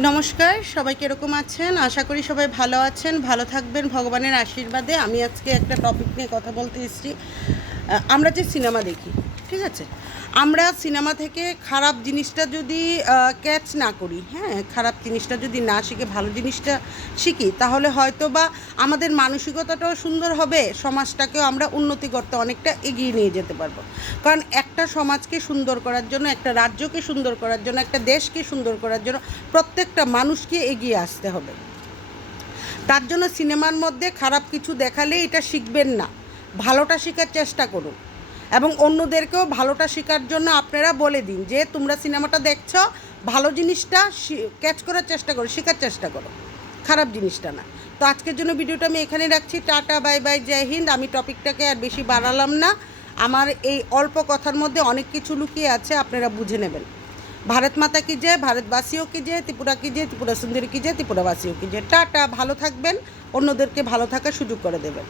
নমস্কার, সবাই কীরকম আছেন? আশা করি সবাই ভালো আছেন, ভালো থাকবেন ভগবানের আশীর্বাদে। আমি আজকে একটা টপিক নিয়ে কথা বলতে এসেছি। আমরা যে সিনেমা দেখি, ঠিক আছে, আমরা সিনেমা থেকে খারাপ জিনিসটা যদি ক্যাচ না করি, হ্যাঁ, খারাপ জিনিসটা যদি না শিখে ভালো জিনিসটা শিখি, তাহলে হয়তো বা আমাদের মানসিকতাটাও সুন্দর হবে, সমাজটাকেও আমরা উন্নতি করতে অনেকটা এগিয়ে নিয়ে যেতে পারবো। কারণ একটা সমাজকে সুন্দর করার জন্য, একটা রাজ্যকে সুন্দর করার জন্য, একটা দেশকে সুন্দর করার জন্য প্রত্যেকটা মানুষকে এগিয়ে আসতে হবে। তার জন্য সিনেমার মধ্যে খারাপ কিছু দেখালে এটা শিখবেন না, ভালোটা শেখার চেষ্টা করুন এবং অন্যদেরকেও ভালোটা শেখার জন্য আপনারা বলে দিন যে তোমরা সিনেমাটা দেখছো, ভালো জিনিসটা ক্যাচ করার চেষ্টা করো, শেখার চেষ্টা করো, খারাপ জিনিসটা না। তো আজকের জন্য ভিডিওটা আমি এখানে রাখছি। টাটা, বাই বাই, জয় হিন্দ। আমি টপিকটাকে আর বেশি বাড়ালাম না। আমার এই অল্প কথার মধ্যে অনেক কিছু লুকিয়ে আছে, আপনারা বুঝে নেবেন। ভারত মাতা কি জয়, ভারতবাসীও কি জয়, ত্রিপুরা কি জয়, ত্রিপুরা সুন্দরী কি জয়, ত্রিপুরাবাসীও কি জয়। টাটা, ভালো থাকবেন, অন্যদেরকে ভালো থাকার সুযোগ করে দেবেন।